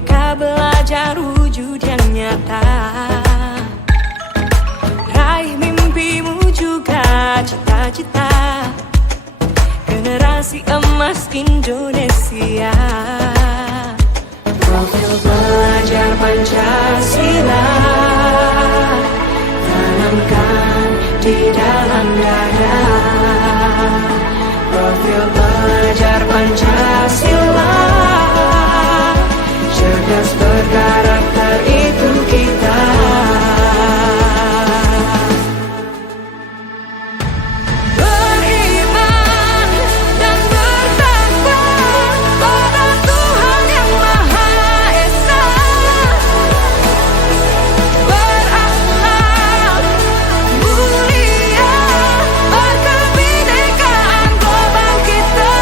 Merdeka belajar wujud yang nyata. Raih mimpimu juga cita-cita. Generasi emas Indonesia. Profil belajar Pancasila tanamkan di dalam dada. Profil belajar Pancasila, cerdas berkarakter itu kita. Beriman dan bertakwa pada Tuhan yang Maha Esa. Berakhlak mulia, berkebinekaan global kita.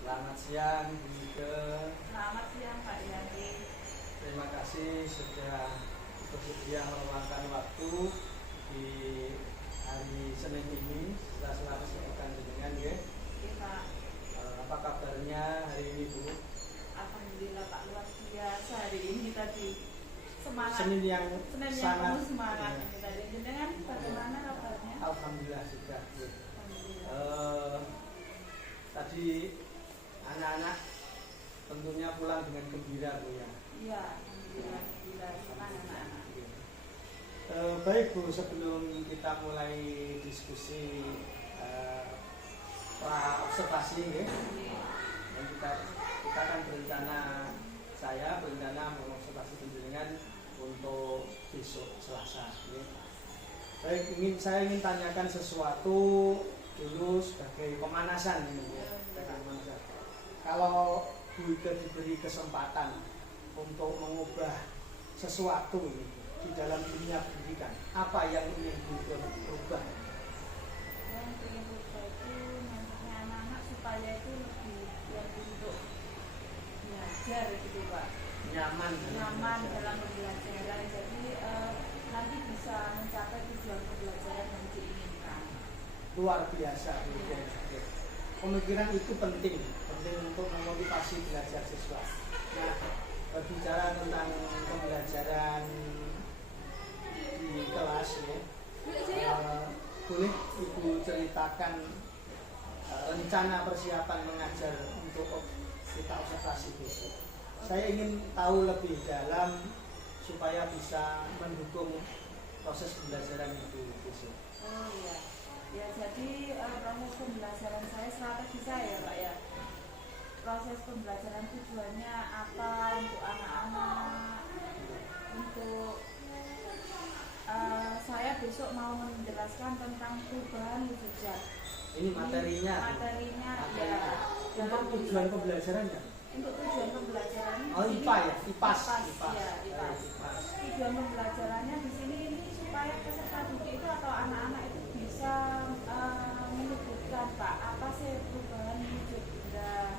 Selamat siang Bu Nike. Selamat siang Pak Yanti. Terima kasih sudah bersedia meluangkan waktu di hari Senin ini setelah selalu kesibukan dengan ya. Oke Pak, Apa kabarnya hari ini Bu? alhamdulillah Pak, luar biasa hari ini tadi. Semangat. Senin yang Senin yang sangat penuh semangat ya, ini tadi. Dengan bagaimana kabarnya? Alhamdulillah juga Bu. Alhamdulillah. Tadi anak-anak tentunya pulang dengan gembira Bu ya. Iya, alhamdulillah, alhamdulillah. Senang anak-anak. Baik Bu, sebelum kita mulai diskusi pra-observasi ya, dan kita akan saya berencana mengobservasi penjaringan untuk besok Selasa ya. Baik, saya ingin tanyakan sesuatu dulu sebagai pemanasan ini ya. Pemanasan. Kalau Bu Ike diberi kesempatan untuk mengubah sesuatu ini di dalam dunia pendidikan, apa yang ingin Bu Ike ubah? Yang ingin berubah itu nantinya anak-anak supaya itu lebih untuk belajar gitu Pak. Nyaman Dalam pembelajaran. Jadi nanti bisa mencapai tujuan pembelajaran yang diinginkan. luar biasa Bu Ike. Pemikiran itu penting untuk memotivasi belajar siswa. Nah, berbicara tentang pembelajaran di kelas ya, boleh Ibu ceritakan rencana persiapan mengajar untuk kita observasi besok. Saya ingin tahu lebih dalam supaya bisa mendukung proses pembelajaran itu besok. Oh iya, ya jadi proses pembelajaran saya, strategi saya ya Pak ya. Proses pembelajaran tujuannya apa untuk anak-anak, untuk saya besok mau menjelaskan tentang perubahan wujud zat. Ini materinya. Ya. Untuk tujuan pembelajarannya. Untuk tujuan pembelajaran. Oh, IPA ya, IPAS. Ya, IPAS. Tujuan pembelajarannya di sini ini supaya peserta didik itu atau anak-anak itu bisa menyebutkan Pak, apa sih perubahan wujud benda,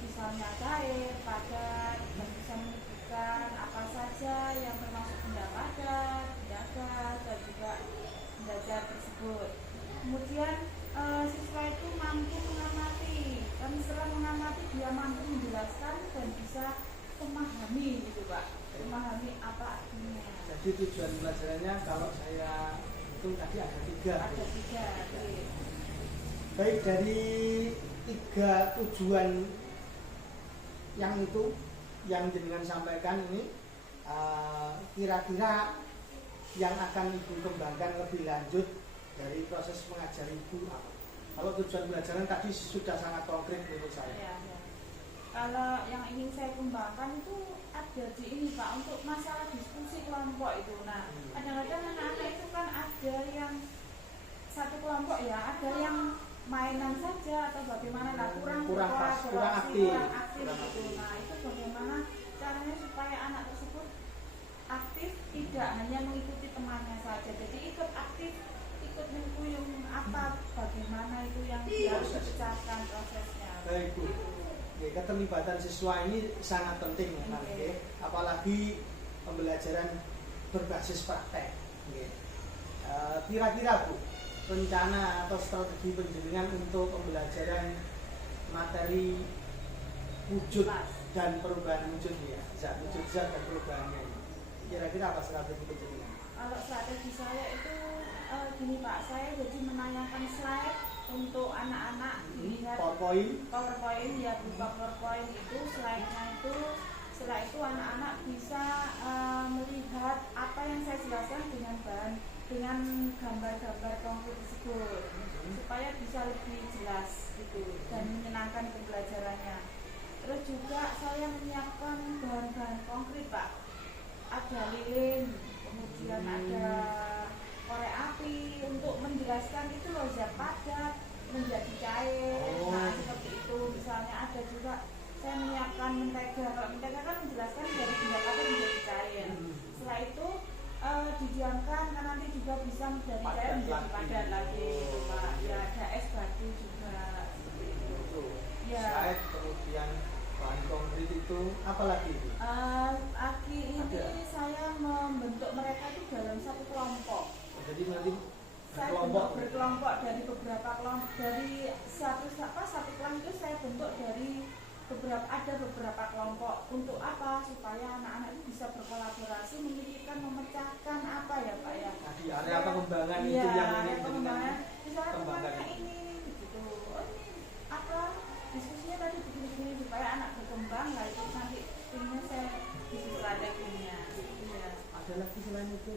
misalnya cair, padat, dan bisa menyebutkan apa saja yang termasuk benda padat, benda gas, dan juga benda zat tersebut. Kemudian siswa itu mampu mengamati, dan setelah mengamati dia mampu menjelaskan dan bisa memahami gitu Pak, memahami apa artinya. Jadi tujuan pembelajarannya kalau saya itu tadi ada tiga. Ada tiga. Baik, dari tiga tujuan yang itu yang jenengan sampaikan ini, kira-kira yang akan Ibu kembangkan lebih lanjut dari proses mengajar Ibu apa? Kalau tujuan pembelajaran tadi sudah sangat konkret menurut saya. Ya. Kalau yang ingin saya kembangkan itu ada di ini Pak, untuk masalah diskusi kelompok itu. Nah, kadang-kadang anak-anak itu kan ada yang satu kelompok ya, ada yang mainan saja atau bagaimana lah, kurang aktif gitu. Nah, itu bagaimana caranya supaya anak tersebut aktif, tidak hanya mengikuti temannya saja, jadi ikut aktif, ikut mengkuyung apa bagaimana itu yang harus dipecahkan prosesnya. Baik Bu, keterlibatan siswa ini sangat penting nanti, apalagi pembelajaran berbasis praktek. Kira-kira Bu, rencana atau strategi penjaringan untuk pembelajaran materi wujud Pas. dan perubahan wujud ya, wujud zat dan perubahannya. Kira-kira apa strategi penjenengan? Kalau strategi saya itu gini Pak, saya jadi menayangkan slide untuk anak-anak dilihat PowerPoint ya, berupa PowerPoint itu slide-nya itu. Setelah itu anak-anak bisa melihat apa yang saya jelaskan dengan gambar-gambar konkret tersebut, supaya bisa lebih jelas gitu dan menyenangkan pembelajarannya. Terus juga saya menyiapkan bahan-bahan konkret Pak, ada lilin, kemudian ada korek api untuk menjelaskan itu loh zat padat menjadi cair. Nah seperti itu. Misalnya ada juga saya menyiapkan mentega. Kalau mentega kan menjelaskan dari benda padat menjadi cair. Setelah itu didiamkan kan nanti juga bisa dari cair menjadi padat lagi gitu Pak. Ya ada es batu juga seperti itu. Ya. Slide, kemudian bahan konkret itu apa lagi? Aki ini saya membentuk mereka itu dalam satu kelompok. Jadi nanti Saya bentuk berkelompok dari beberapa kelompok, dari satu kelompok itu saya bentuk dari beberapa kelompok. Untuk apa? Supaya anak-anak itu bisa berkolaborasi, memikirkan, memecahkan apa ya Pak ya. Di area pengembangan Iya, itu yang area ingin pengembangan. Misalnya kembangkan. temannya ini begitu. Oh ini apa? Diskusinya tadi begini-begini supaya anak berkembang. Lah itu nanti ini saya bisnis strateginya. Iya. Ada lagi selain itu?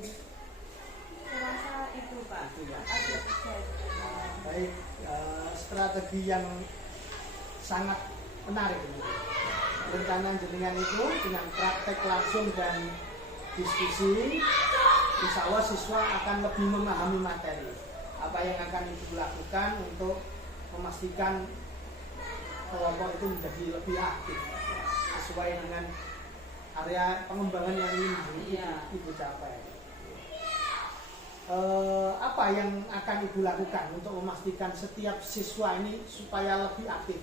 Saya rasa itu Pak. Itu ya. Ada tiga. Baik, strategi yang sangat menarik ini. Rencana jenengan itu dengan praktek langsung dan diskusi, insya Allah siswa akan lebih memahami materi. Apa yang akan ibu lakukan untuk memastikan kelompok itu menjadi lebih aktif sesuai dengan area pengembangan yang ingin ibu capai. Apa yang akan ibu lakukan untuk memastikan setiap siswa ini supaya lebih aktif,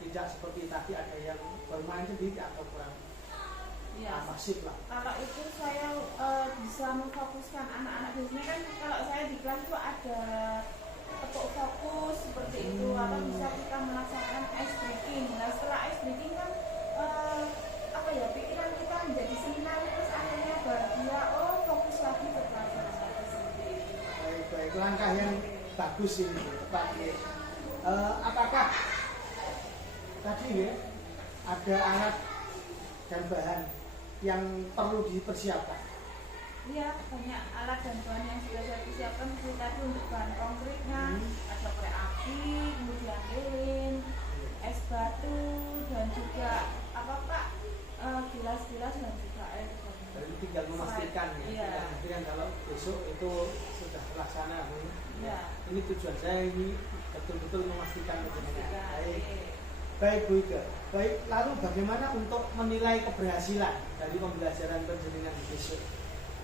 tidak seperti tadi ada yang bermain sendiri atau kurang masif lah. Kalau itu saya bisa memfokuskan anak-anak. Biasanya kan kalau saya di kelas itu ada ketuk fokus seperti itu, atau bisa kita melaksanakan ice breaking. Nah setelah ice breaking kan pikiran kita menjadi seminar, terus akhirnya bahagia, fokus lagi ke pelajaran sendiri. Baik, langkah yang bagus ini tepat ya. Apakah tadi ya ada alat dan bahan yang perlu dipersiapkan? Iya, banyak alat dan bahan yang sudah saya persiapkan. Seperti tadi untuk bahan konkretnya ada korek api, kemudian lilin, es batu, dan juga gelas-gelas dan juga air. Jadi tinggal memastikan memastikan kalau besok itu sudah terlaksana. Iya. Ini tujuan saya ini betul-betul memastikan penjenengan. Baik Bu Ika. Baik, lalu bagaimana untuk menilai keberhasilan dari pembelajaran penjenengan besok?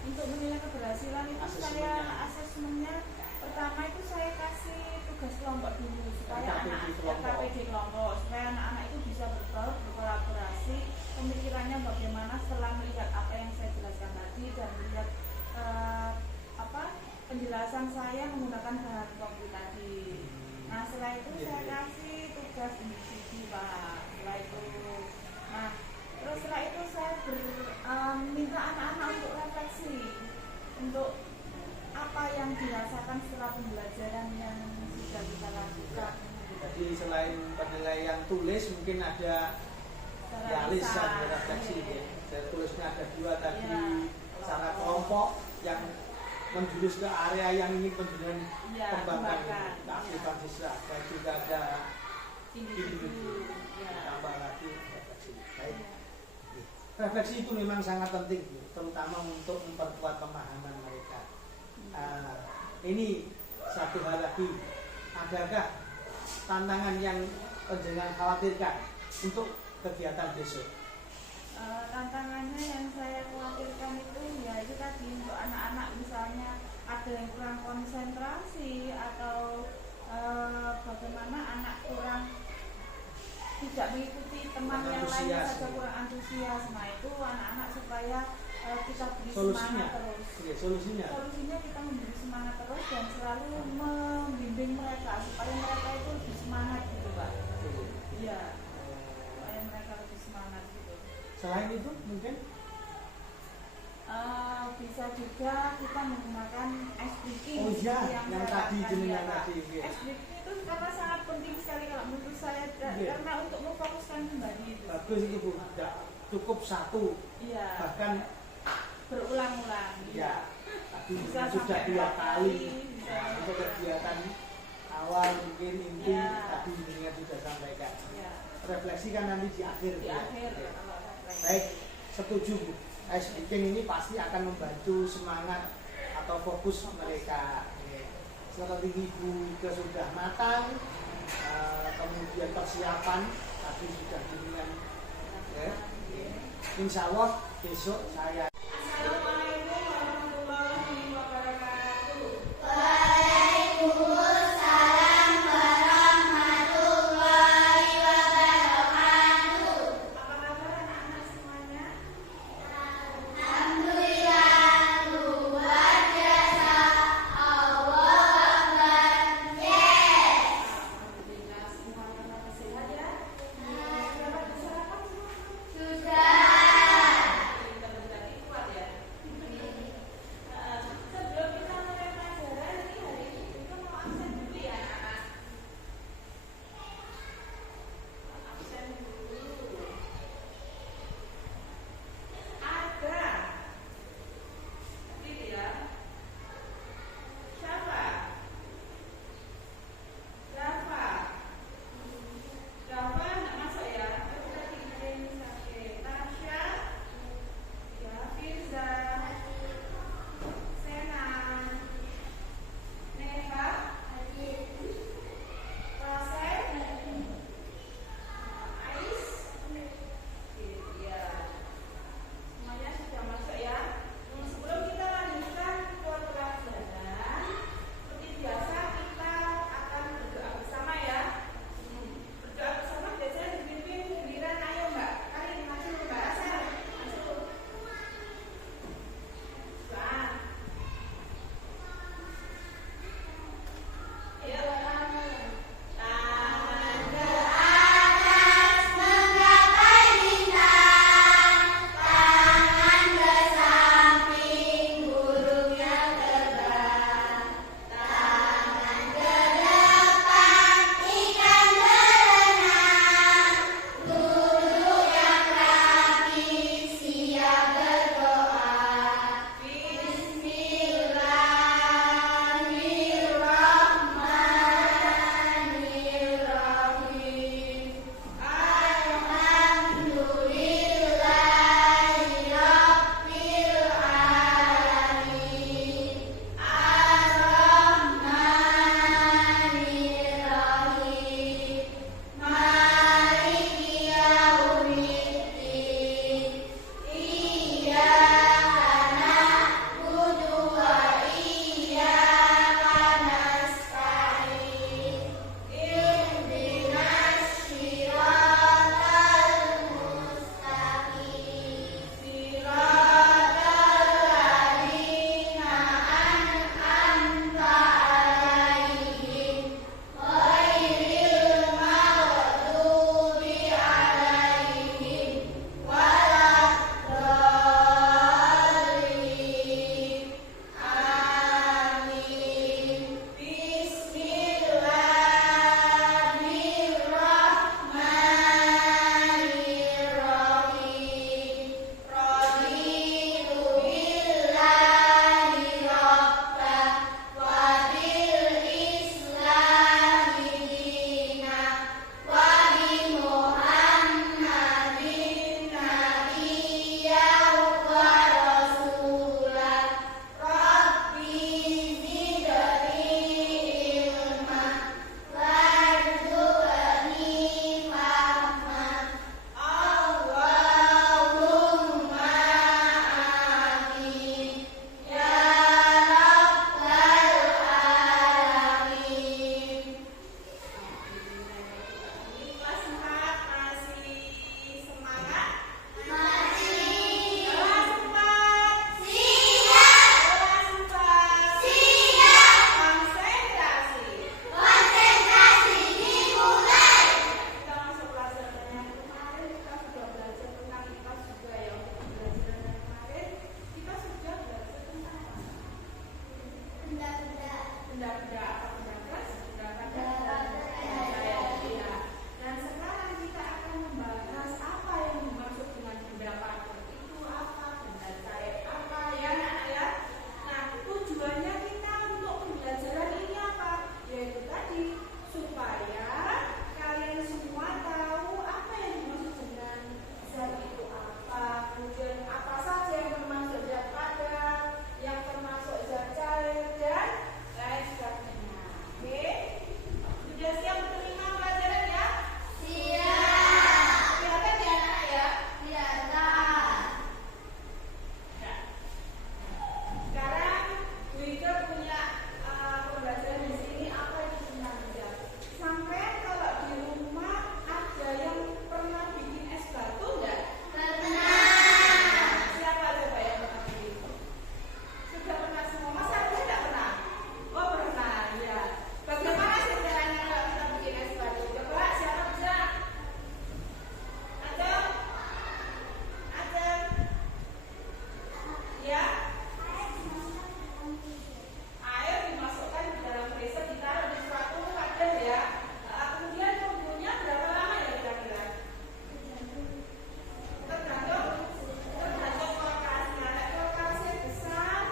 Untuk menilai keberhasilan itu saya asesmennya pertama itu saya kasih tugas kelompok dulu supaya KPD kelompok supaya anak-anak itu bisa berkolaborasi, pemikirannya bagaimana setelah melihat apa yang saya jelaskan tadi dan melihat penjelasan saya menggunakan bahan konkret tadi. Nah setelah itu saya kasih tugas individu Pak. Setelah itu, terus setelah itu saya minta anak-anak untuk refleksi untuk apa yang dirasakan setelah pembelajaran yang sudah kita lakukan. Jadi selain penilaian tulis mungkin ada lisan refleksi. Saya tulisnya ada 2 tadi secara kelompok yang menjurus ke area yang ingin penjenengan kembangkan keaktifan siswa, dan juga ada individu tambah lagi refleksi. Baik. Refleksi itu memang sangat penting, terutama untuk memperkuat pemahaman mereka. Ini satu hal lagi, adakah tantangan yang penjenengan khawatirkan untuk kegiatan besok? Tantangannya yang saya khawatirkan itu ya itu tadi untuk anak-anak misalnya ada yang kurang konsentrasi atau bagaimana anak kurang tidak mengikuti teman yang lain saja kurang antusias. Nah itu anak-anak supaya kita beri semangat terus. Solusinya kita memberi semangat terus dan selalu membimbing mereka supaya mereka itu lebih semangat gitu Pak. Iya. Supaya mereka semangat gitu. Selain itu mungkin Bisa juga kita menggunakan ice breaking. oh iya yang saya tadi katakan, jenengan ya, Pak. tadi nggih. Ice breaking itu karena sangat penting sekali kalau menurut saya Iya. karena untuk memfokuskan kembali itu. Bagus itu Bu, tidak cukup satu Iya. bahkan Berulang-ulang. ya tadi Bisa sudah sampai 2 kali. bisa. Nah, untuk kegiatan awal mungkin inti Ya. tadi jenengan sudah sampaikan. Ya. Refleksi kan nanti di akhir. Di ya. akhir Ya. kalau refleksi. Baik, setuju Bu. Ice breaking ini pasti akan membantu semangat atau fokus mereka. Seperti Ibu juga sudah matang, kemudian persiapan tadi sudah dengan ya. Insya Allah besok saya Assalamualaikum warahmatullahi wabarakatuh. Apa kabar anak-anak semuanya? Alhamdulillah semuanya pada sehat ya. Sudah pada sarapan semua? Pintar-pintar. benda apa? Benda keras, benda padat, dan benda cair. Iya. Dan sekarang kita akan membahas apa yang dimaksud dengan benda padat itu apa, benda cair apa ya anak ya. Nah, tujuannya kita untuk pembelajaran ini apa? Yaitu tadi supaya kalian semua tahu apa yang dimaksud dengan zat itu apa, kemudian apa saja yang termasuk zat padat, yang termasuk zat cair dan lain sebagainya. Oke? Sudah siap menerima pelajaran ya? Siap. Kelihatan ya anak ya? Kelihatan. Ya. Sekarang Bu Ika punya pembelajaran di sini apa itu tentang zat. Sampai kalau di rumah ada yang pernah bikin es batu enggak? Siapa coba yang pernah bikin? Sudah pernah semua? Masa ada tidak pernah? Oh pernah, ya. Bagaimana sih caranya kalau kita bikin es batu? Coba siapa bisa? Ada? Ya? Air dimasukkan di dalam freezer, ditaruh di suatu wadah ya. Kemudian tunggunya berapa lama ya kira-kira? Tergantung kulkasnya. Kulkasnya besar,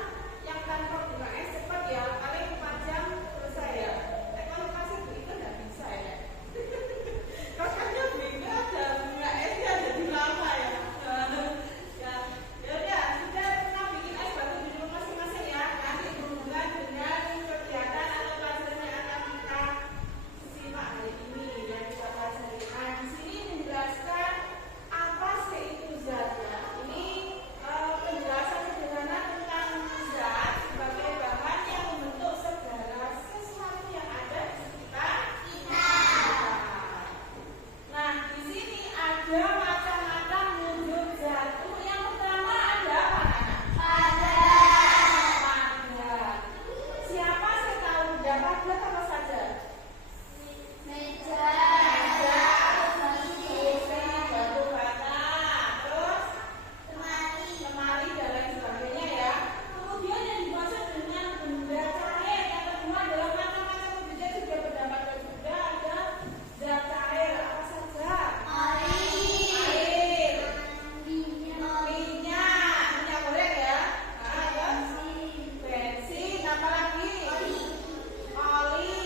yang tanpa bunga es cepat ya, paling 4 jam selesai ya. Kulkasnya begitu nggak bisa ya. Kulkasnya begitu ada bunga esnya jadi lama ya. Ya udah, sudah pernah bikin es batu di rumah masing-masing ya. Nanti berhubungan dengan kegiatan atau pelajaran yang akan kita simak hari ini yang kita pelajari. Nah, di sini menjelaskan apa sih itu zat ya. Ini penjelasan sederhana tentang zat sebagai bahan yang membentuk segala sesuatu yang ada di sekitar kita. Nah, di sini ada macam-macam wujud zat. Yang pertama ada apa anak? Padat. Siapa sih tahu benda padat apa saja? Meja, kursi, batu bata, terus lemari dan lain sebagainya ya. Kemudian yang dimaksud dengan benda cair yang kedua adalah macam-macam wujud zat juga berdampak juga ada zat cair apa saja? Air, minyak goreng ya. Terus bensin, apa lagi? Oli,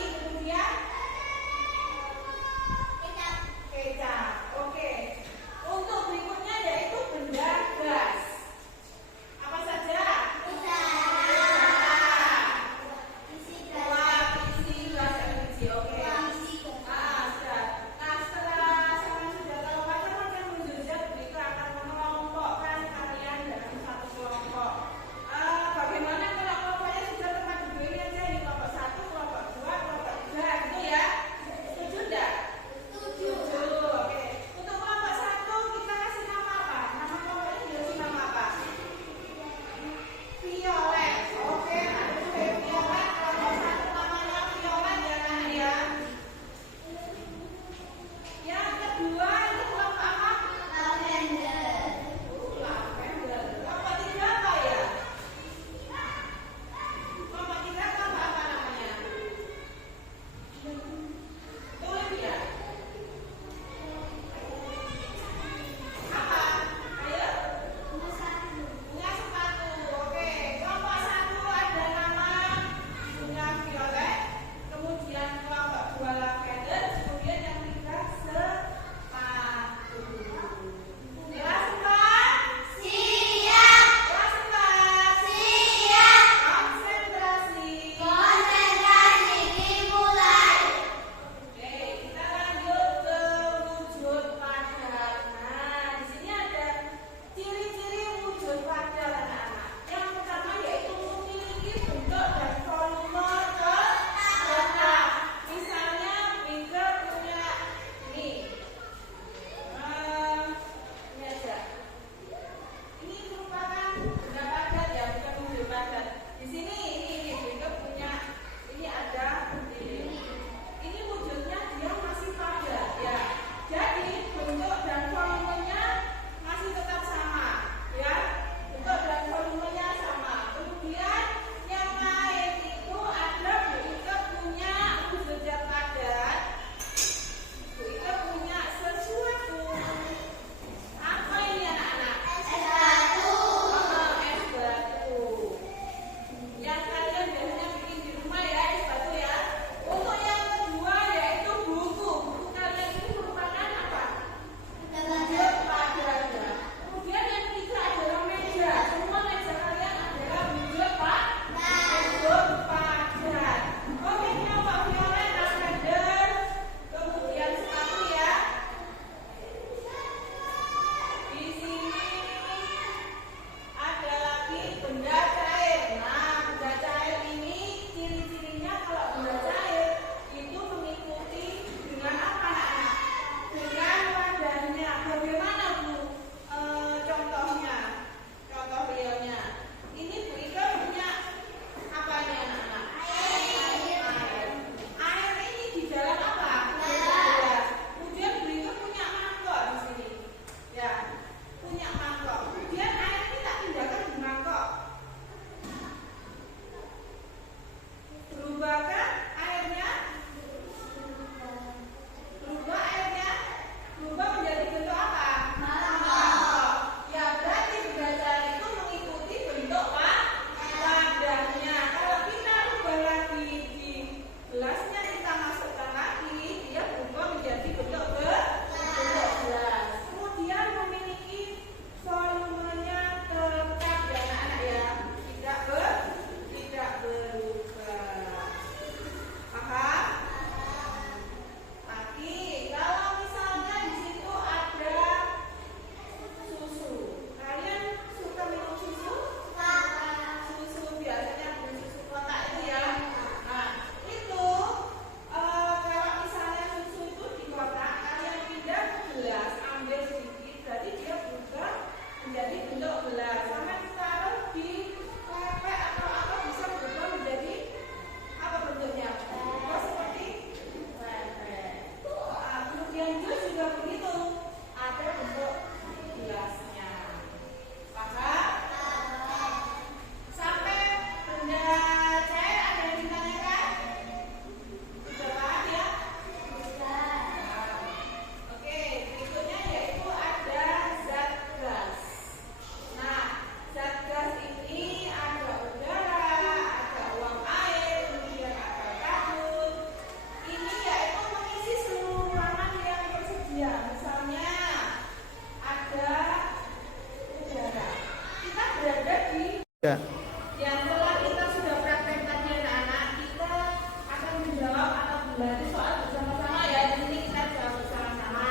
berarti soal bersama-sama ya. Di sini kita jawab bersama-sama.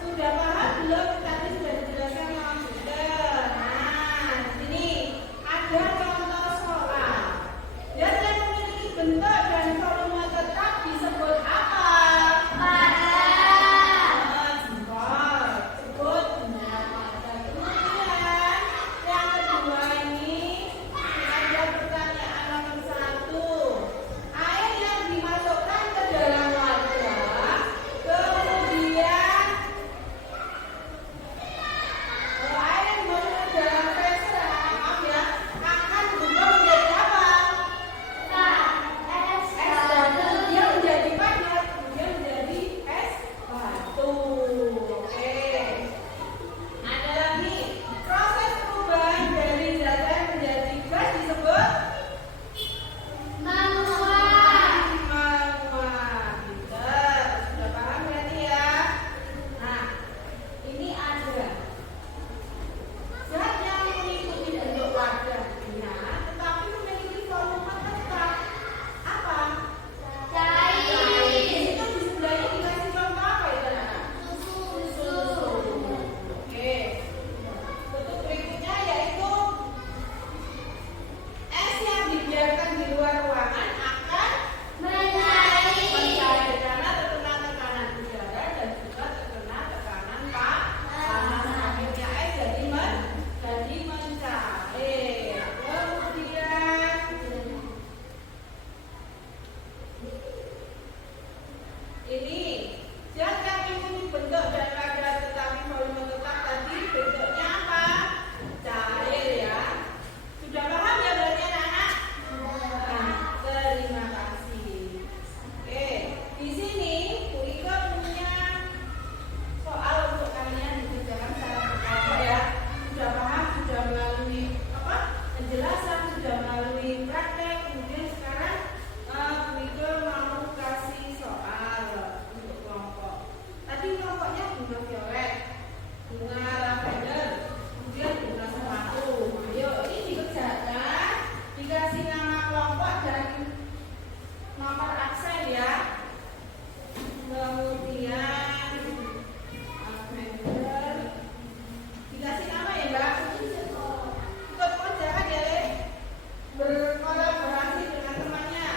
Sudah paham belum? Tadi sudah dijelaskan sama Bunda. Nah, di sini ada contoh soal. Dan yang memiliki bentuk dan volume tetap disebut apa? Simpel. Sebut benda pada. Kemudian yang kedua ini ada pertanyaan nomor 1. Air yang dimasukkan ke dalam wadah, kemudian air yang dimasukkan ke dalam vesel, maaf ya, akan berubah menjadi apa? Es batu. Dia menjadi padat, kemudian menjadi es batu. Oke. Ada lagi, proses perubahan dari zat air menjadi gas disebut manual. Pinter. Sudah paham berarti ya? Nah, ini ada zat yang mengikuti bentuk wadahnya, tetapi memiliki volume tetap. Apa? Cair. Itu di sebelahnya dikasih contoh apa itu anak? Susu. Oke. Bentuk berikutnya yaitu es yang dibiarkan di luar ruangan akan mencair karena terkena tekanan udara dan juga terkena tekanan panas. Akhirnya es jadi mencair. Kemudian ini zat yang mengikuti bentuk dan kadar tetapi volume tetap tadi bentuknya apa? Cair ya. Sudah paham ya berarti anak-anak? Nah, terima kasih. Oke, di sini Bu Ika punya soal untuk kalian dikerjakan secara berkala ya. Sudah paham, sudah melalui apa? Penjelasan, sudah melalui praktek. Kemudian sekarang Bu Ika mau kasih soal untuk kelompok. Tadi kelompoknya bunga violet, bunga lavender, kemudian bunga sepatu. Ayo, ini dikerjakan, dikasih nama kelompok dan nomor aksen ya. Kemudian lavender, dikasih nama ya Mbak. Ikut kerjakan ya Le, berkolaborasi dengan temannya.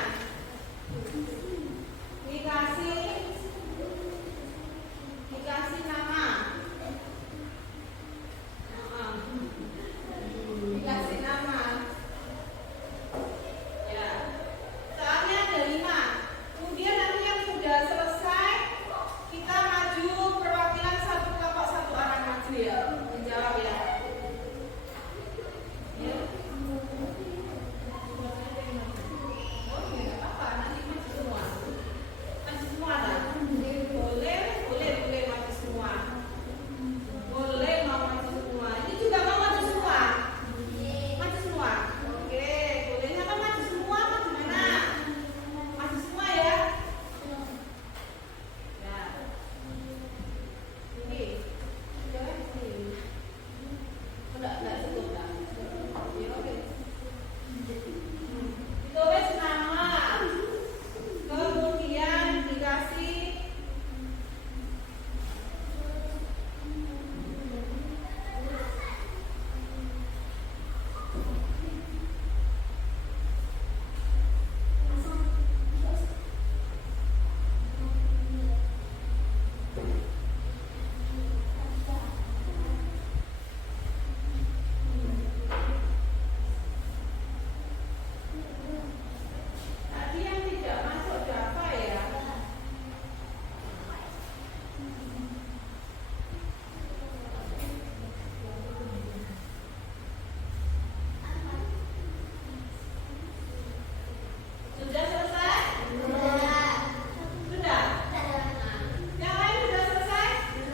Dikasih nama. Dikasih nama. Ya. Soalnya ada 5. Kemudian nanti yang sudah selesai kita maju perwakilan satu kelompok, satu orang maju ya. Menjawab ya. Ya. Oh, ya apa-apa, nanti maju semua. Maju semua lah. Boleh maju semua. Boleh mau maju semua. Ini juga mau maju semua. Maju semua. Oke, boleh siapa maju semua atau gimana? Maju semua ya. Ya. Ini. Jangan sini. Enggak cukup lah. Ya, oke. Ditulis nama. Kemudian dikasih tadi yang tidak masuk Java ya. Sudah selesai? Sudah? Yang lain sudah selesai?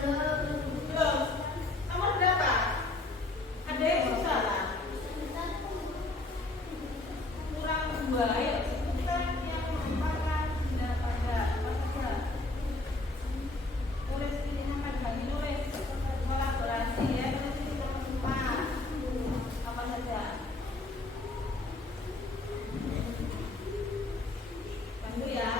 Belum. Nomor berapa? Ada yang susah lah. Kurang 2 ya. Sebutkan yang merupakan benda pada apa saja. Tulis ini nama lagi nulis. Kolaborasi ya. Tulis ini semua. Apa saja? Bantu ya.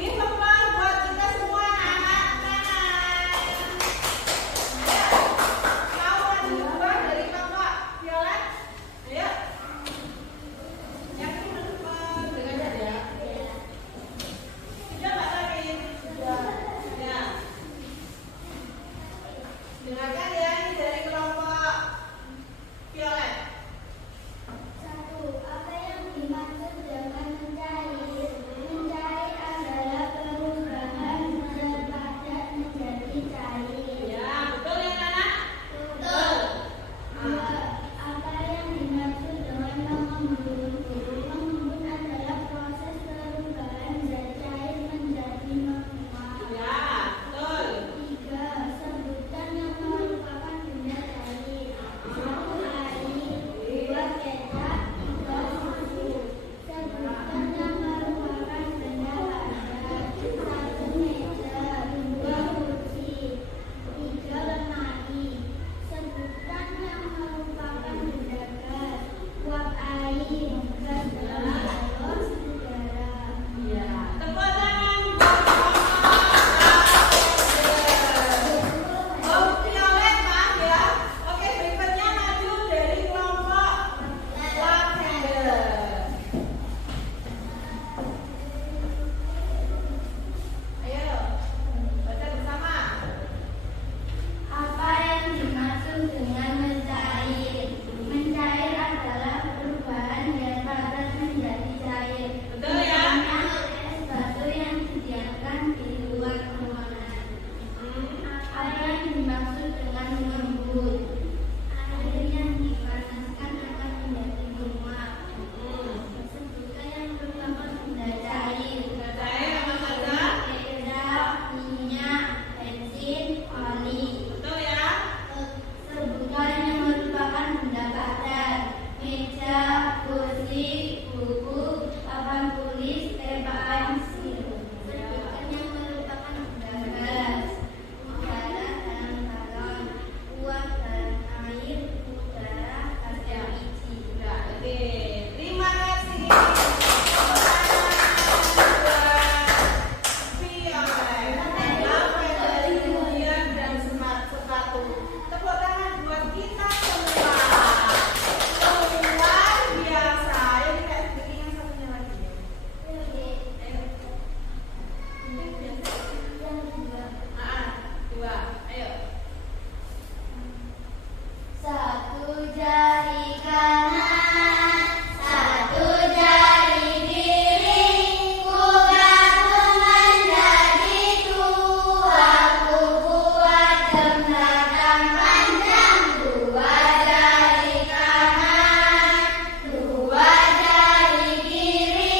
Ini peluang buat kita semua anak-anak. Mau maju duluan dari Kakak Violet? Ayo. Yang ini depan dengan ya. Sudah Mbak Tarin? Sudah. Ya. Dengarkan ya, ini dari kelompok Violet. Satu, apa yang dimaksud dengan mencari? Mencari adalah perubahan daripada menjadi cair. Ya, betul ya anak? Betul. Dua, apa yang dimaksud dengan mengembun? Mengembun adalah proses perubahan zat cair menjadi menguap. Ya, betul. Tiga, sebutan yang merupakan benda cair. Satu, air. Dua, kecap. Tiga, susu. Sebutan yang merupakan benda padat. Satu, meja. Dua, kursi. Tiga, lemari. Sebutan yang merupakan benda gas. Uap air. Gas dalam balon udara. Ya, tepuk tangan buat kelompok Violet, maaf ya. Oke, berikutnya maju dari kelompok Lavender. Ayo, baca bersama. Apa yang dimaksud dengan mencair? Mencair adalah perubahan yang padat menjadi cair. Betul ya? Misalnya es batu yang didiamkan di luar ruangan. Apa yang dimaksud dengan mengembun? Air yang dipanaskan akan menjadi menguap. Sebutan yang merupakan benda cair. Benda cair apa saja? Gas, minyak, bensin, oli. Betul ya? Sebutan yang merupakan benda padat. Meja, kursi, buku, papan tulis, pensil. Sebutan yang merupakan benda gas. Udara dalam balon, uap dalam air, udara gas LPG. Sudah, oke. Terima kasih. Tepuk tangan buat Violet. Lavender, kemudian dan sepatu. Tepuk tangan buat kita semua. Luar biasa. Ayo kita bikin yang satunya lagi. Ayo. Dua. Ayo. Satu jari kanan, satu jari kiri, ku gabung menjadi dua, ku buat jembatan panjang. Dua jari kanan, dua jari kiri,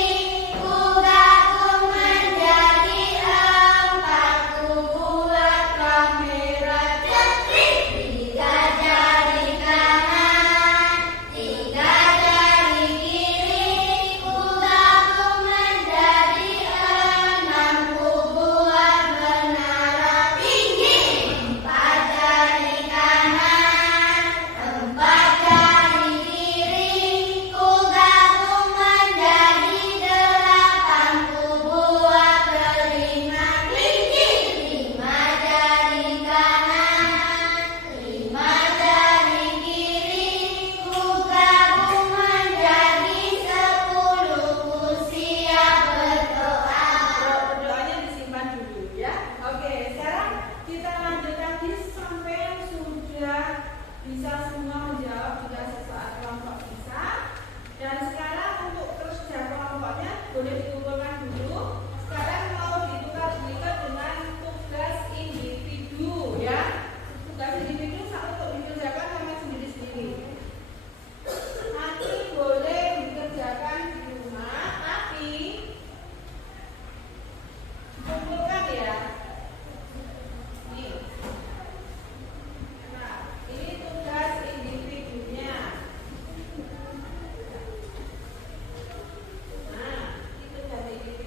ku gabung menjadi empat, ku buat kamera jetrik. Tiga jari kanan, tiga jari kiri, ku gabung menjadi enam, ku buat menara tinggi. Empat jari kanan, empat jari kiri, ku gabung menjadi delapan, ku buat telinga tinggi. Lima jari kanan, lima jari kiri, ku gabung menjadi sepuluh, ku siap berdoa. Doanya disimpan dulu ya. Oke, sekarang kita lanjut lagi sampai yang sudah bisa semua menjawab tugas soal kelompok bisa. Dan sekarang untuk kerja kelompoknya boleh dikumpulkan dulu. Sekarang mau ditukar sedikit dengan tugas individu ya. Tugas individu untuk dikerjakan sama sendiri-sendiri. Nanti boleh dikerjakan di rumah, tapi kumpulkan ya. Nih. Nah, ini tugas individunya. Nah, itu tugas individu.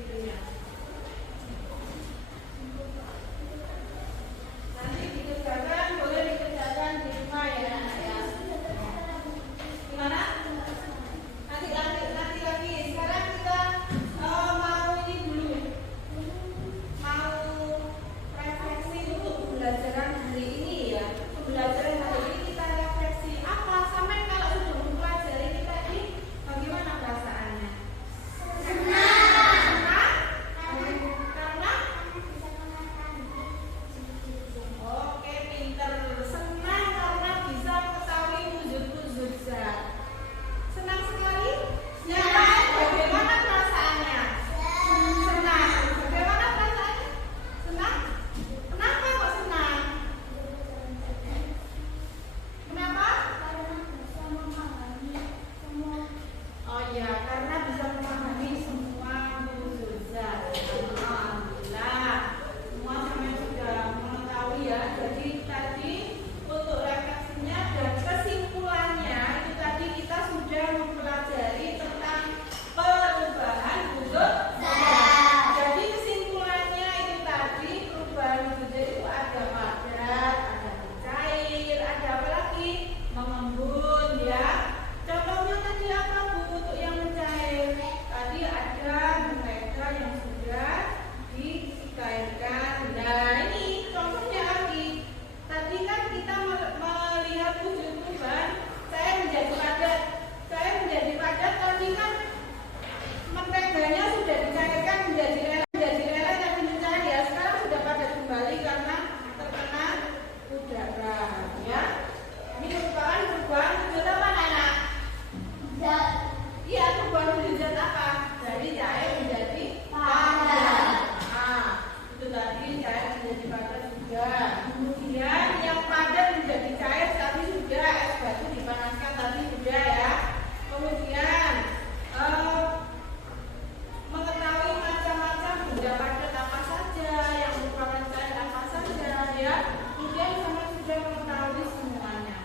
benda padat apa saja, yang merupakan cair apa saja, ya. Kemudian sampai sudah mengetahui semuanya.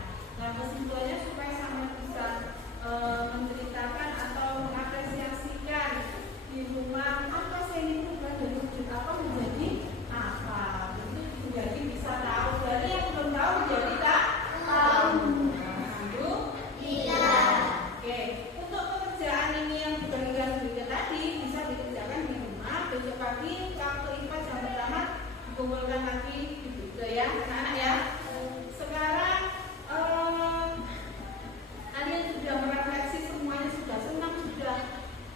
Nah, kesimpulannya supaya sampai bisa menceritakan atau mengapresiasikan di rumah apa sih ini berubah dari wujud apa menjadi apa. Itu menjadi bisa tahu. Dari yang belum tahu menjadi tak tahu. Itu iya. Oke, untuk pekerjaan ini yang diberikan berikut tadi bisa dikerjakan di rumah. Besok pagi waktu IPA jam pertama dikumpulkan lagi juga ya, anak-anak ya. Sekarang kalian sudah merefleksi semuanya, sudah senang, sudah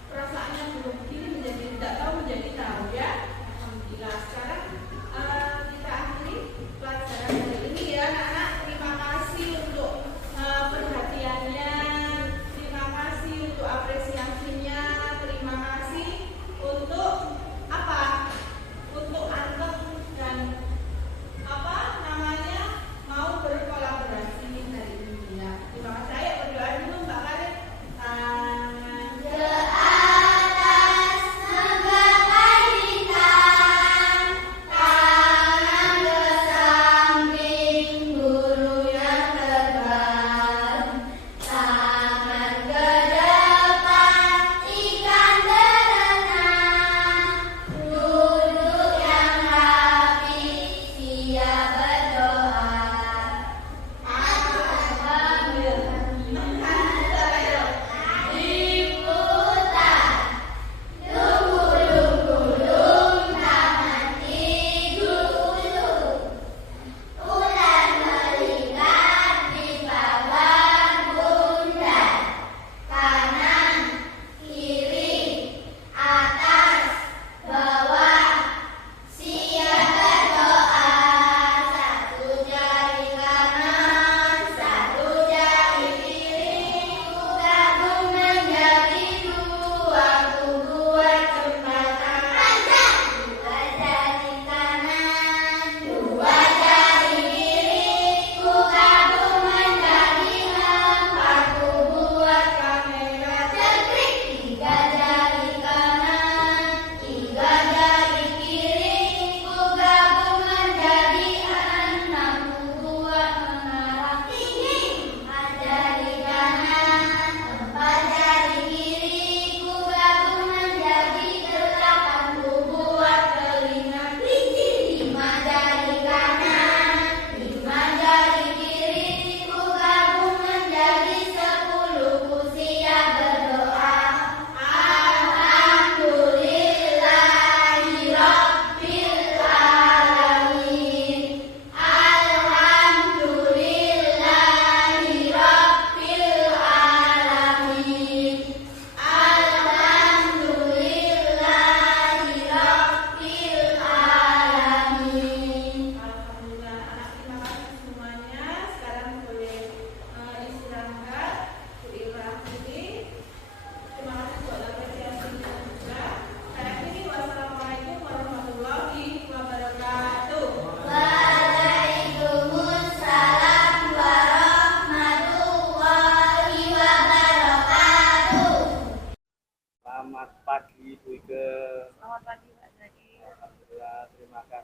perasaannya belum begini menjadi tidak tahu menjadi tahu ya. Alhamdulillah. Sekarang kita akhiri pelajaran hari ini ya anak-anak. Terima kasih untuk perhatiannya, terima kasih untuk apresiasinya, terima kasih untuk apa? Untuk anteng dan apa namanya mau berkolaborasi hari ini ya. Terima kasih. Ayo berdoa dulu Mbak Karin.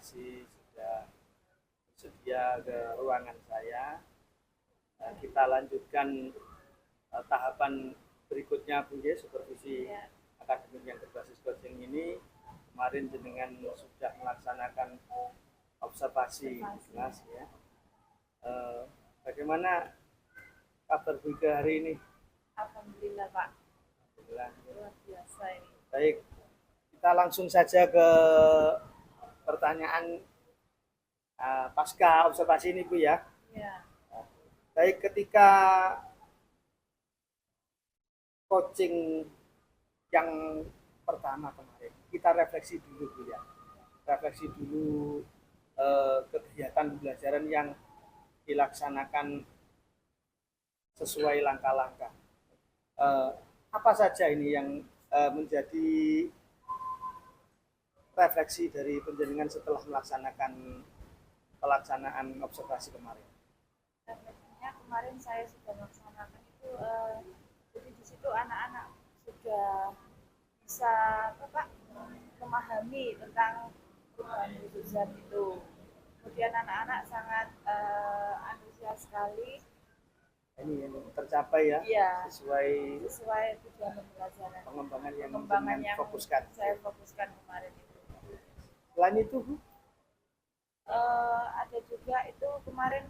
sudah bersedia ke ruangan saya. Kita lanjutkan tahapan berikutnya Bu ya, supervisi akademik yang berbasis coaching ini. Kemarin jenengan sudah melaksanakan observasi kelas ya. Bagaimana kabar Bu Ika hari ini? Alhamdulillah Pak. Alhamdulillah. Luar biasa ini. Baik, kita langsung saja ke pertanyaan pasca observasi ini Bu ya. Ya. Baik, ketika coaching yang pertama kemarin, kita refleksi dulu Bu ya. Refleksi dulu kegiatan pembelajaran yang dilaksanakan sesuai langkah-langkah. Apa saja ini yang menjadi refleksi dari penjaringan setelah melaksanakan pelaksanaan observasi kemarin? Refleksinya kemarin saya sudah melaksanakan itu, jadi di situ anak-anak sudah bisa memahami memahami tentang perubahan hidup zat itu. Kemudian anak-anak sangat antusias sekali, Ini yang tercapai ya, iya, sesuai sesuai tujuan pembelajaran. pengembangan yang Pengembangan jenengan yang fokuskan. saya fokuskan kemarin itu. Selain itu, Bu, Ada juga itu kemarin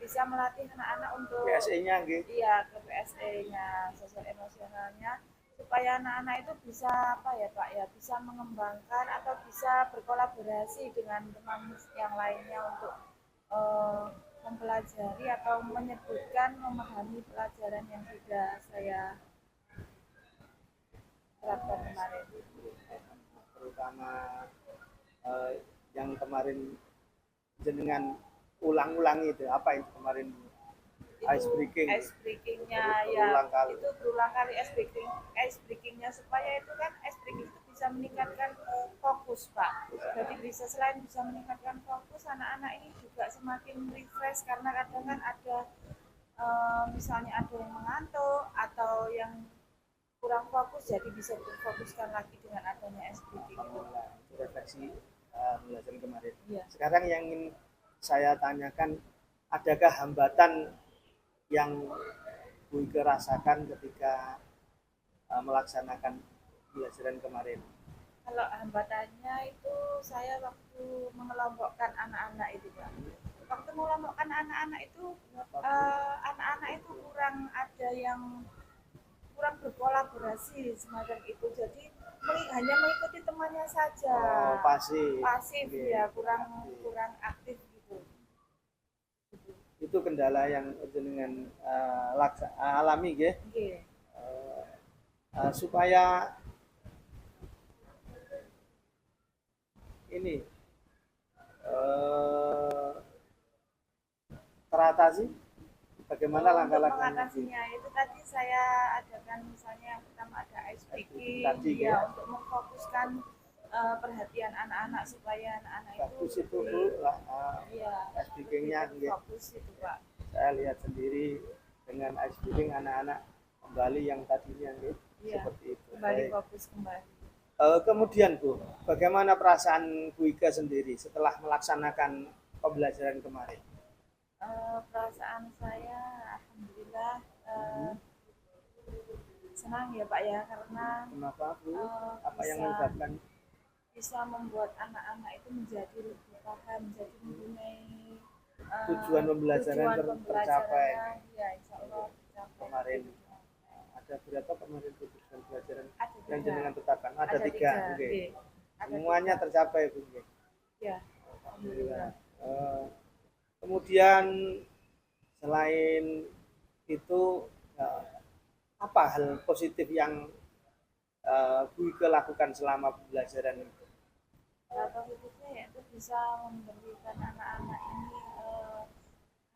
bisa melatih anak-anak untuk PSE-nya nggih. iya ke PSE-nya, sosial emosionalnya, supaya anak-anak itu bisa apa ya Pak ya, bisa mengembangkan atau bisa berkolaborasi dengan teman yang lainnya untuk mempelajari atau menyebutkan, memahami pelajaran yang sudah saya terapkan kemarin. Terutama yang kemarin jenengan ulang-ulangi itu apa itu kemarin? Ice breaking. Ice breakingnya Berulang ya kali. itu berulang kali ice breakingnya supaya itu kan ice breaking itu bisa meningkatkan fokus Pak. Jadi bisa selain bisa meningkatkan fokus, anak-anak ini juga semakin refresh karena kadang kan ada misalnya ada yang mengantuk atau yang kurang fokus, jadi bisa difokuskan lagi dengan adanya ice breaking itu. Itu refleksi pembelajaran kemarin. Iya. Sekarang yang ingin saya tanyakan, adakah hambatan yang Bu Ike rasakan ketika melaksanakan pembelajaran kemarin? Kalau hambatannya itu saya waktu mengelompokkan anak-anak itu Pak. Waktu mengelompokkan anak-anak itu kurang ada yang kurang berkolaborasi semacam itu. Jadi hanya mengikuti temannya saja. Oh, pasif. Pasif Oke. ya, kurang aktif gitu. Itu kendala yang jenengan alami nggih. Nggih. Supaya ini teratasi, bagaimana Untuk langkah-langkahnya? mengatasinya itu tadi saya adakan misalnya yang pertama ada ice breaking Tadi, ya, ya. untuk memfokuskan perhatian anak-anak supaya anak-anak Bagus itu itu Bu, iya, ice breaking-nya nggih. fokus itu Pak. Saya lihat sendiri dengan ice breaking anak-anak kembali yang tadinya nggih, Iya, seperti itu. kembali Baik. fokus kembali. Kemudian Bu, bagaimana perasaan Bu Ika sendiri setelah melaksanakan pembelajaran kemarin? Perasaan saya alhamdulillah senang ya Pak ya, karena Kenapa Bu? Apa yang bisa- menyebabkan? bisa membuat anak-anak itu menjadi lebih paham, menjadi mempunyai Tujuan pembelajaran tercapai. Ya, insya Allah tercapai. Kemarin ada berapa kemarin tujuan pelajaran Ada yang tiga. jenengan tetapkan? Ada tiga. Oke. nggih. Ada Semuanya tiga. tercapai Bu. Nggih. Ya, Alhamdulillah. Kemudian selain itu apa hal positif yang Bu Ike lakukan selama pembelajaran itu? positifnya yaitu bisa memberikan anak-anak ini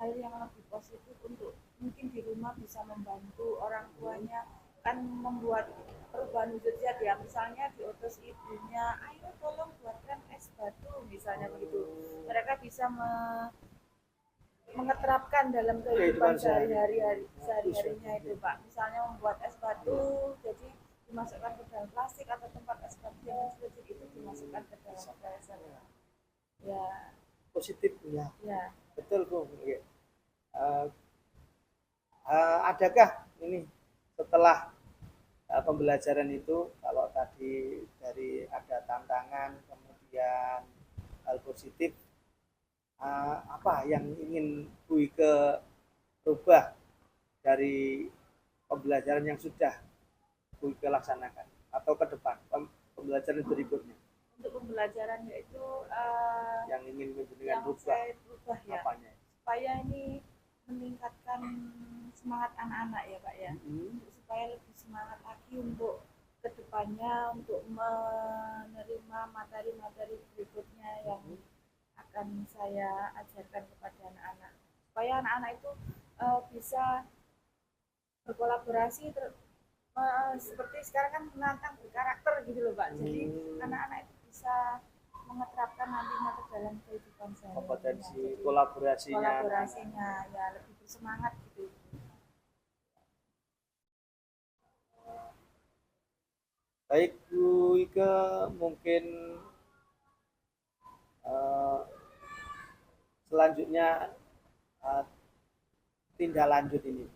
hal yang lebih positif untuk mungkin di rumah bisa membantu orang tuanya, kan membuat perubahan wujud zat ya, misalnya diutus ibunya, ayo tolong buatkan es batu misalnya begitu, mereka bisa mengeterapkan dalam kehidupan sehari-harinya itu Pak, misalnya membuat es batu jadi dimasukkan ke dalam plastik atau tempat es batu yang kecil itu dimasukkan ke dalam freezer ya. Positif ya. Ya, Betul Bu. Nggih. Adakah ini setelah pembelajaran itu, kalau tadi dari ada tantangan kemudian hal positif, apa yang ingin Bu Ike rubah dari pembelajaran yang sudah Bu Ike laksanakan atau ke depan pembelajaran berikutnya untuk pembelajaran yaitu yang ingin menjadikan yang rubah saya rubah ya, apanya? supaya ini meningkatkan semangat anak-anak ya Pak ya, supaya lebih semangat lagi untuk kedepannya untuk menerima materi-materi berikutnya yang akan saya ajarkan kepada anak-anak, supaya anak-anak itu bisa berkolaborasi seperti sekarang kan menantang berkarakter gitu loh Pak, jadi anak-anak itu bisa mengeterapkan nantinya ke dalam kehidupan saya. Kompetensi Jadi, kolaborasinya ya lebih bersemangat gitu. baik Bu Ike, mungkin eh, selanjutnya tindak lanjut ini,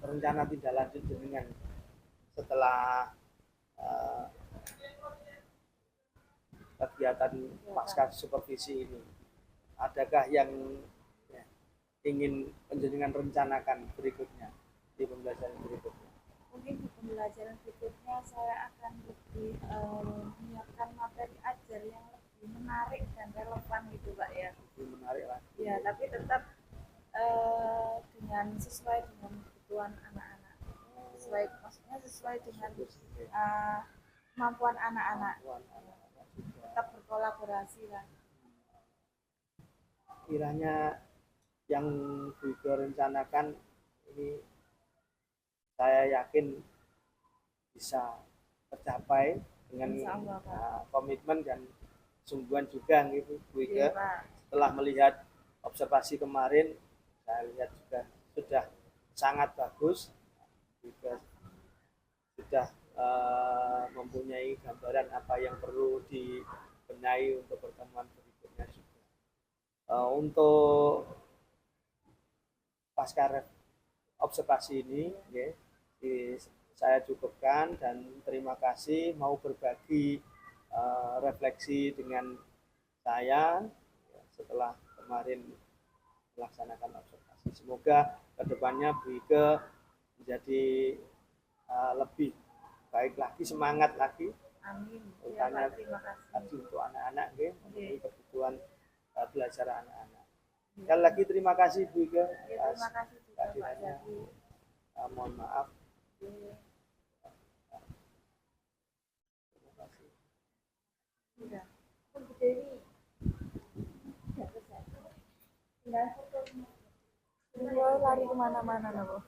rencana tindak lanjut dengan setelah eh, kegiatan pasca supervisi ini, adakah yang ya, ingin penjenengan rencanakan berikutnya di pembelajaran berikutnya? Mungkin di pembelajaran berikutnya saya akan lebih menyiapkan materi ajar yang lebih menarik dan relevan gitu Pak ya. Lebih menarik lagi. Ya, tapi tetap dengan sesuai dengan kebutuhan anak-anak. Maksudnya sesuai dengan kemampuan anak-anak. Tetap berkolaborasi lah. Kiranya yang Bu Ika rencanakan ini saya yakin bisa tercapai dengan Insya Allah, Pak. komitmen dan sungguhan juga gitu Bu Iya, Ika. Pak. Setelah melihat observasi kemarin, saya lihat juga sudah sangat bagus, juga sudah mempunyai gambaran apa yang perlu dibenahi untuk pertemuan berikutnya juga. Untuk pasca observasi ini, ya, saya cukupkan dan terima kasih mau berbagi refleksi dengan saya ya, setelah kemarin melaksanakan observasi. Semoga kedepannya Bu Ika menjadi lebih baik lagi, semangat lagi, Amin. Ya, terutama Pak, terima kasih. tadi untuk anak-anak, ya, memenuhi kebutuhan belajar anak-anak. Ya. Sekali lagi terima kasih Bu Ika Ya, atas terima kasih juga Pak kehadirannya. Zaki. Mohon maaf. Ya. Terima kasih. Sudah. Bu Dewi. Tinggal foto. Lari kemana-mana, Nabo.